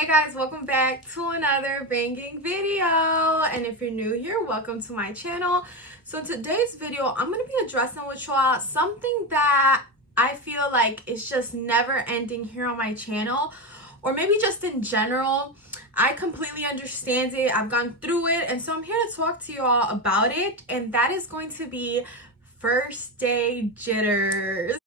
Hey guys, welcome back to another banging video. And if you're new here, welcome to my channel. So in today's video, I'm going to be addressing with y'all something that I feel like is just never ending here on my channel, or maybe just in general. I completely understand it. I've gone through it, and so I'm here to talk to y'all about it, and that is going to be first day jitters.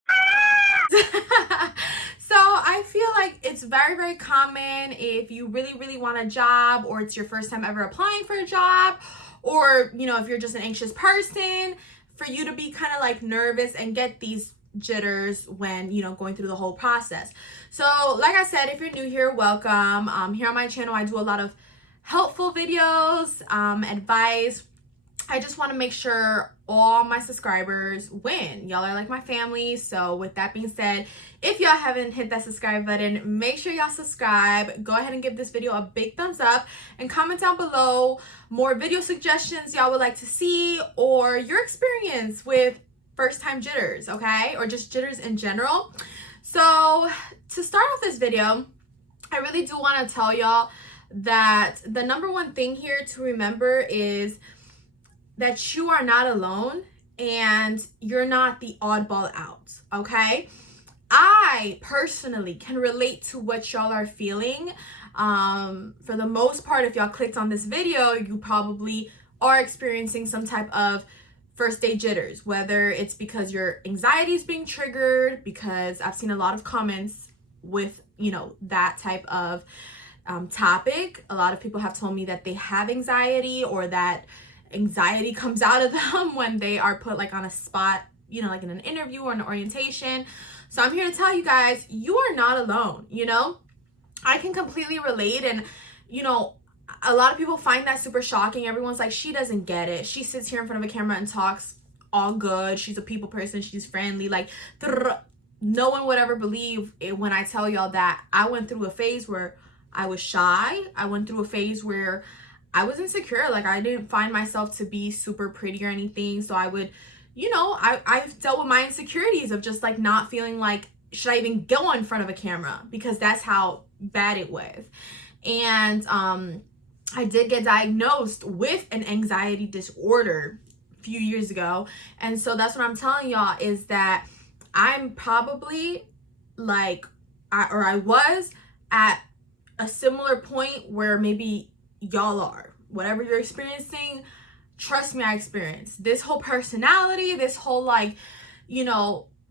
So I feel like it's very, very common if you really want a job, or it's your first time ever applying for a job, or if you're just an anxious person, for you to be kind of like nervous and get these jitters when going through the whole process. So like I said, if you're new here, welcome. Here on my channel I do a lot of helpful videos, advice. I just want to make sure all my subscribers win. Y'all are like my family. So with that being said, if y'all haven't hit that subscribe button, make sure y'all subscribe. Go ahead and give this video a big thumbs up, and comment down below more video suggestions y'all would like to see, or your experience with first time jitters, okay? Or just jitters in general. So to start off this video, I really do want to tell y'all that the number one thing here to remember is that you are not alone, and you're not the oddball out, okay? I personally can relate to what y'all are feeling. For the most part, if y'all clicked on this video, you probably are experiencing some type of first day jitters, whether it's because your anxiety is being triggered, because I've seen a lot of comments with, that type of topic. A lot of people have told me that they have anxiety, or that anxiety comes out of them when they are put like on a spot, like in an interview or an orientation. So I'm here to tell you guys, you are not alone. I can completely relate, and a lot of people find that super shocking. Everyone's like, she doesn't get it. She sits here in front of a camera and talks all good. She's a people person. She's friendly. Like, no one would ever believe it when I tell y'all that I went through a phase where I was shy. I went through a phase where I was insecure. Like, I didn't find myself to be super pretty or anything. So I would, I've dealt with my insecurities of just like not feeling like, should I even go in front of a camera? Because that's how bad it was. And I did get diagnosed with an anxiety disorder a few years ago. And so that's what I'm telling y'all, is that I'm probably like, I was at a similar point where maybe y'all are. Whatever you're experiencing, trust me, I experienced. This whole personality, this whole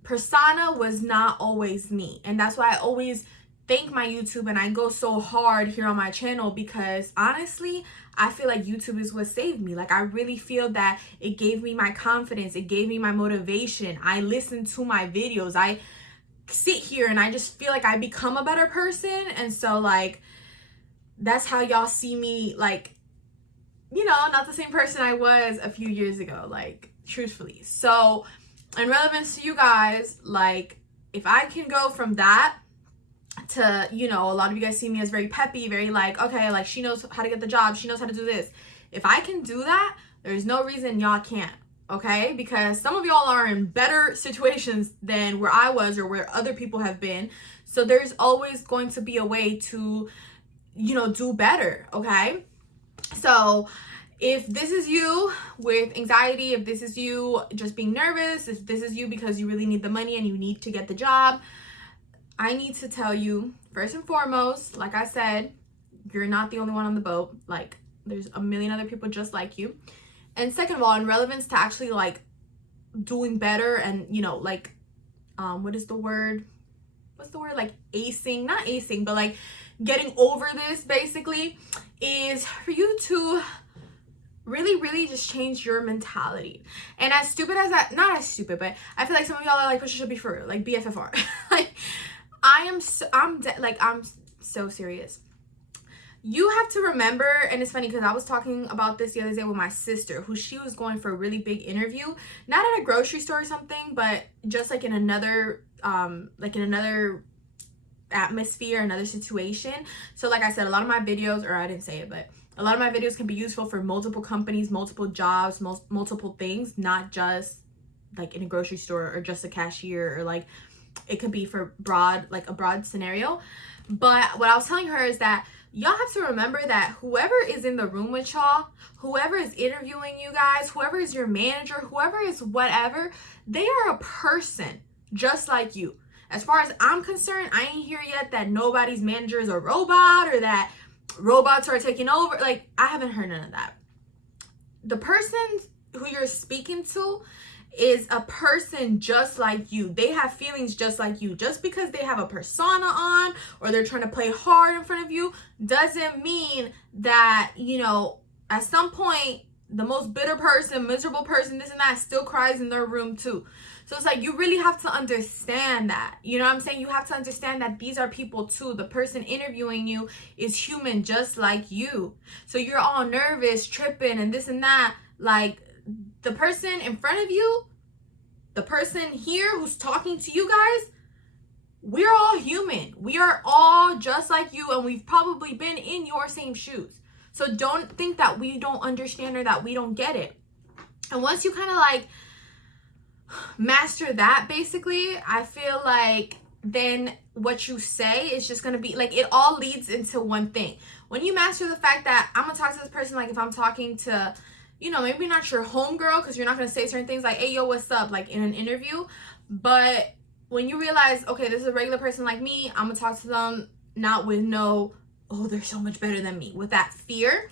persona was not always me. And that's why I always thank my YouTube, and I go so hard here on my channel, because honestly, I feel like YouTube is what saved me. Like, I really feel that it gave me my confidence. It gave me my motivation. I listen to my videos. I sit here and I just feel like I become a better person. And so like, that's how y'all see me, like, not the same person I was a few years ago, like, truthfully. So in relevance to you guys, like, if I can go from that to, a lot of you guys see me as very peppy, very like, okay, like, she knows how to get the job, she knows how to do this. If I can do that, there's no reason y'all can't, okay? Because some of y'all are in better situations than where I was, or where other people have been. So there's always going to be a way to do better, okay? So if this is you with anxiety, if this is you just being nervous, if this is you because you really need the money and you need to get the job, I need to tell you, first and foremost, like I said, you're not the only one on the boat. Like, there's a million other people just like you. And second of all, in relevance to actually like doing better and, what is the word? What's the word? Like acing, not acing, but like getting over this, basically, is for you to really just change your mentality. And as stupid as that, not as stupid, but I feel like some of y'all are like, Patricia, be for real, like BFFR. Like, I'm so serious. You have to remember, and it's funny because I was talking about this the other day with my sister, who she was going for a really big interview, not at a grocery store or something, but just like in another atmosphere, another situation. So like I said, a lot of my videos, or I didn't say it, but a lot of my videos can be useful for multiple companies, multiple jobs, multiple things, not just like in a grocery store or just a cashier or like it could be for a broad scenario. But what I was telling her is that y'all have to remember that whoever is in the room with y'all, whoever is interviewing you guys, whoever is your manager, whoever is whatever, they are a person just like you. As far as I'm concerned, I ain't hear yet that nobody's manager is a robot or that robots are taking over. Like, I haven't heard none of that. The person who you're speaking to is a person just like you. They have feelings just like you. Just because they have a persona on or they're trying to play hard in front of you doesn't mean that, you know, at some point, the most bitter person, miserable person, this and that, still cries in their room too. So it's like, you really have to understand that. You know what I'm saying? You have to understand that these are people too. The person interviewing you is human just like you. So you're all nervous, tripping, and this and that. Like, the person in front of you, the person here who's talking to you guys, we're all human. We are all just like you, and we've probably been in your same shoes. So don't think that we don't understand or that we don't get it. And once you kind of like master that, basically, I feel like then what you say is just going to be like, it all leads into one thing. When you master the fact that I'm going to talk to this person, like if I'm talking to, you know, maybe not your homegirl, because you're not going to say certain things like, hey, yo, what's up? Like in an interview. But when you realize, okay, this is a regular person like me, I'm going to talk to them not with no, oh, they're so much better than me, with that fear.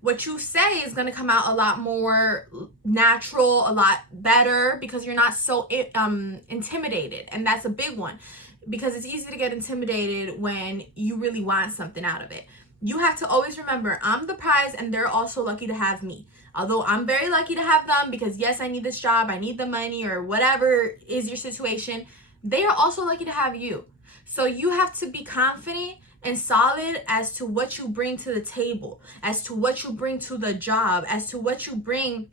What you say is going to come out a lot more natural, a lot better, because you're not so intimidated. And that's a big one, because it's easy to get intimidated when you really want something out of it. You have to always remember, I'm the prize and they're also lucky to have me. Although I'm very lucky to have them, because yes, I need this job, I need the money, or whatever is your situation, they are also lucky to have you. So you have to be confident and solid as to what you bring to the table, as to what you bring to the job, as to what you bring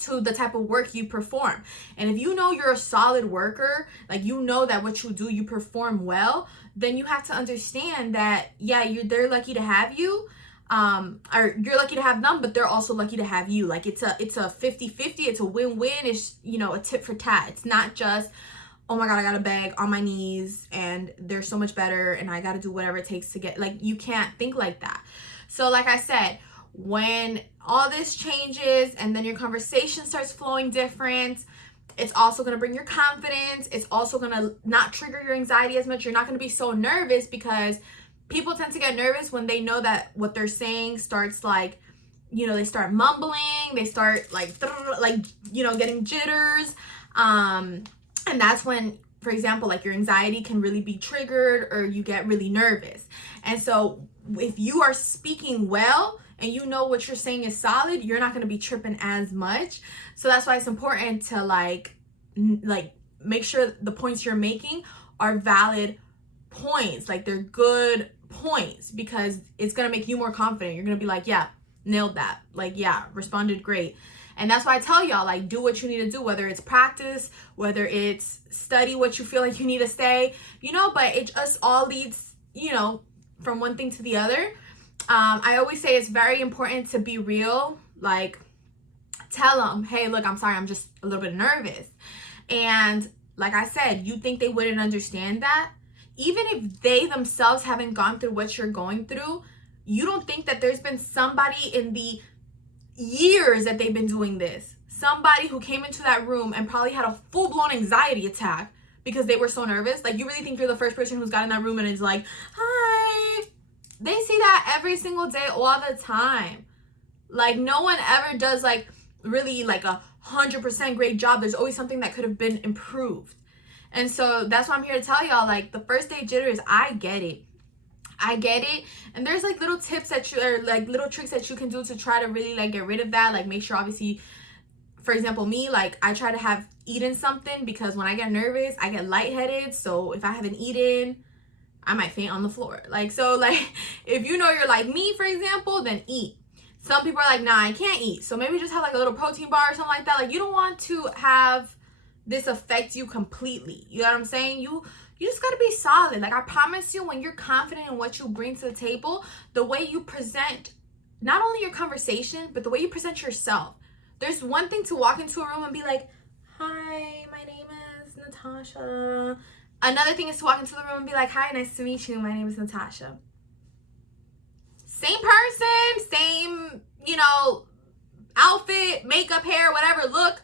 to the type of work you perform. And if you know you're a solid worker, like you know that what you do, you perform well, then you have to understand that, yeah, they're lucky to have you, or you're lucky to have them, but they're also lucky to have you. Like it's a 50-50, it's a win-win, it's, you know, a tit for tat. It's not just, oh my God, I gotta beg on my knees and they're so much better and I gotta do whatever it takes to get, like, you can't think like that. So like I said, when all this changes and then your conversation starts flowing different, it's also gonna bring your confidence. It's also gonna not trigger your anxiety as much. You're not gonna be so nervous, because people tend to get nervous when they know that what they're saying starts like, you know, they start mumbling, they start like, you know, getting jitters. And that's when, for example, like your anxiety can really be triggered, or you get really nervous. And so if you are speaking well and you know what you're saying is solid, you're not going to be tripping as much. So that's why it's important to like make sure the points you're making are valid points, like they're good points, because it's going to make you more confident. You're going to be like, yeah, nailed that. Like, yeah, responded great. And that's why I tell y'all, like, do what you need to do, whether it's practice, whether it's study what you feel like you need to say, you know, but it just all leads, you know, from one thing to the other. I always say it's very important to be real. Like, tell them, hey, look, I'm sorry, I'm just a little bit nervous. And like I said, you think they wouldn't understand that? Even if they themselves haven't gone through what you're going through, you don't think that there's been somebody in the years that they've been doing this, somebody who came into that room and probably had a full-blown anxiety attack because they were so nervous? Like, you really think you're the first person who's got in that room and is like, hi? They see that every single day, all the time. Like, no one ever does like really like 100% great job. There's always something that could have been improved. And so that's why I'm here to tell y'all, like, the first day jitters, I get it. And there's like little tips that you, or like little tricks that you can do to try to really like get rid of that. Like, make sure, obviously, for example, me, like, I try to have eaten something, because when I get nervous, I get lightheaded. So if I haven't eaten, I might faint on the floor. Like, so like, if you know you're like me, for example, then eat. Some people are like, nah, I can't eat. So maybe just have like a little protein bar or something like that. Like, you don't want to have this affect you completely. You know what I'm saying? You just got to be solid. Like, I promise you, when you're confident in what you bring to the table, the way you present not only your conversation, but the way you present yourself. There's one thing to walk into a room and be like, hi, my name is Natasha. Another thing is to walk into the room and be like, hi, nice to meet you. My name is Natasha. Same person, same, outfit, makeup, hair, whatever, look,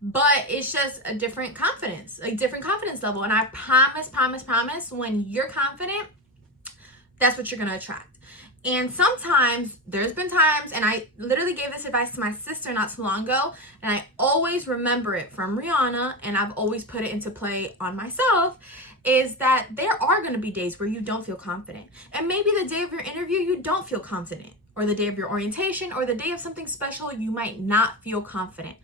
but it's just a different confidence, like different confidence level. And I promise, when you're confident, that's what you're going to attract. And sometimes there's been times, and I literally gave this advice to my sister not too long ago, and I always remember it from Rihanna, and I've always put it into play on myself, is that there are going to be days where you don't feel confident. And maybe the day of your interview, you don't feel confident, or the day of your orientation, or the day of something special, you might not feel confident.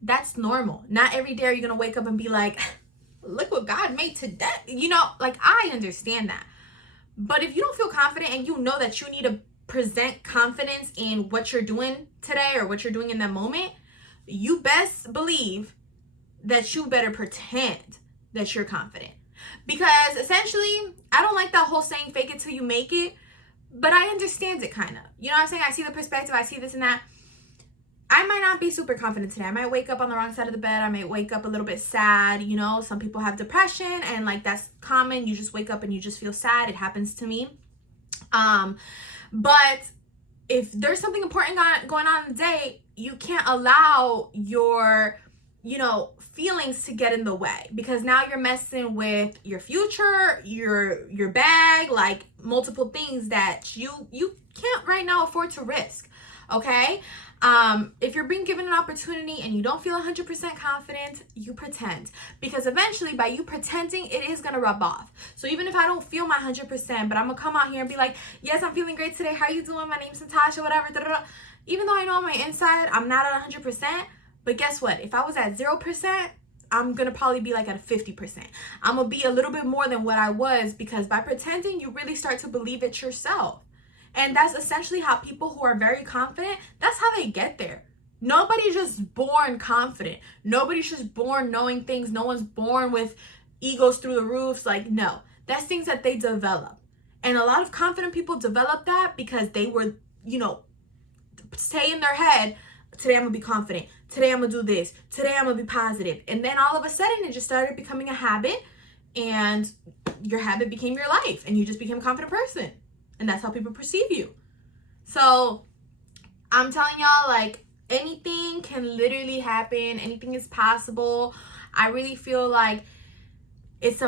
That's normal. Not every day are you going to wake up and be like, look what God made today. I understand that. But if you don't feel confident and you know that you need to present confidence in what you're doing today or what you're doing in that moment, you best believe that you better pretend that you're confident. Because essentially, I don't like that whole saying, fake it till you make it, but I understand it kind of. You know what I'm saying? I see the perspective, I see this and that. I might not be super confident today. I might wake up on the wrong side of the bed. I might wake up a little bit sad. Some people have depression, and that's common. You just wake up and you just feel sad. It happens to me. But if there's something important going on in the day, you can't allow your, feelings to get in the way, because now you're messing with your future, your bag, like multiple things that you can't right now afford to risk. Okay? If you're being given an opportunity and you don't feel 100% confident, you pretend, because eventually by you pretending, it is going to rub off. So even if I don't feel my 100%, but I'm going to come out here and be like, yes, I'm feeling great today. How are you doing? My name's Natasha, whatever. Even though I know on my inside, I'm not at 100%, but guess what? If I was at 0%, I'm going to probably be like at 50%. I'm going to be a little bit more than what I was, because by pretending, you really start to believe it yourself. And that's essentially how people who are very confident, that's how they get there. Nobody's just born confident. Nobody's just born knowing things. No one's born with egos through the roofs. No, that's things that they develop. And a lot of confident people develop that because they were, say in their head, today I'm going to be confident. Today I'm going to do this. Today I'm going to be positive. And then all of a sudden it just started becoming a habit, and your habit became your life, and you just became a confident person. And that's how people perceive you. So I'm telling y'all, anything can literally happen. Anything is possible. I really feel like it's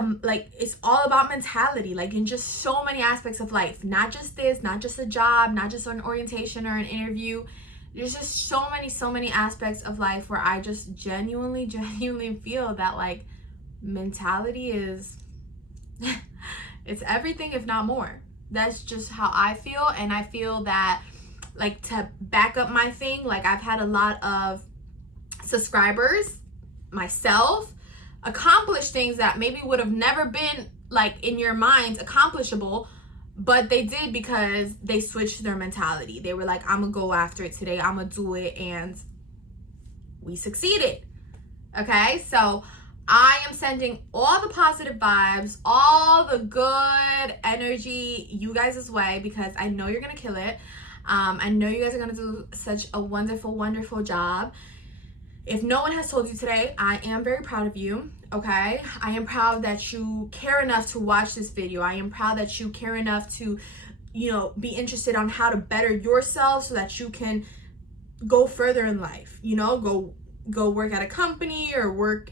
all about mentality, in just so many aspects of life. Not just this, not just a job, not just an orientation or an interview. There's just so many aspects of life where I just genuinely feel that mentality is it's everything, if not more. That's just how I feel. And I feel that, to back up my thing, I've had a lot of subscribers myself accomplish things that maybe would have never been, in your mind, accomplishable, but they did because they switched their mentality. They were like, I'm gonna go after it today, I'm gonna do it, and we succeeded. Okay, so I am sending all the positive vibes, all the good energy you guys' way, because I know you're going to kill it. I know you guys are going to do such a wonderful job. If no one has told you today, I am very proud of you, okay? I am proud that you care enough to watch this video. I am proud that you care enough to, be interested on how to better yourself so that you can go further in life, go work at a company, or work,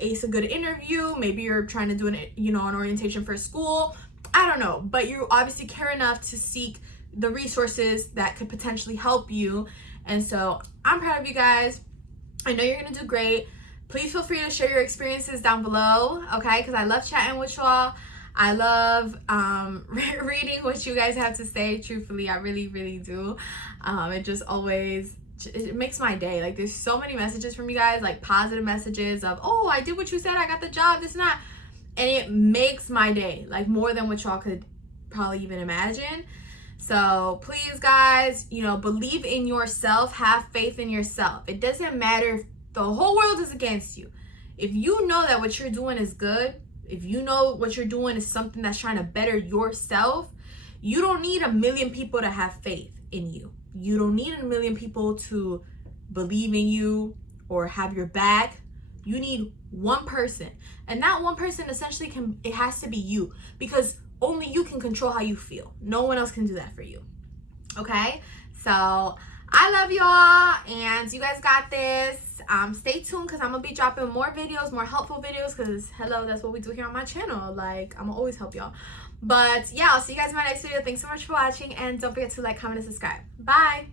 ace a good interview. Maybe you're trying to do an orientation for school. I don't know, but you obviously care enough to seek the resources that could potentially help you. And so I'm proud of you guys. I know you're going to do great. Please feel free to share your experiences down below, okay? Because I love chatting with y'all. I love reading what you guys have to say. Truthfully, I really do. It just always... it makes my day. There's so many messages from you guys, positive messages of, oh, I did what you said, I got the job, this and that, and it makes my day, more than what y'all could probably even imagine. So please, guys, believe in yourself, have faith in yourself. It doesn't matter if the whole world is against you. If you know that what you're doing is good, if you know what you're doing is something that's trying to better yourself, you don't need 1 million people to have faith in you. You don't need 1 million people to believe in you or have your back. You need one person, and that one person essentially it has to be you, because only you can control how you feel. No one else can do that for you. Okay, so I love y'all, and you guys got this. Stay tuned, because I'm gonna be dropping more videos, more helpful videos, because hello, that's what we do here on my channel. Like, I'm gonna always help y'all. But yeah, I'll see you guys in my next video. Thanks so much for watching, and don't forget to like, comment, and subscribe. Bye.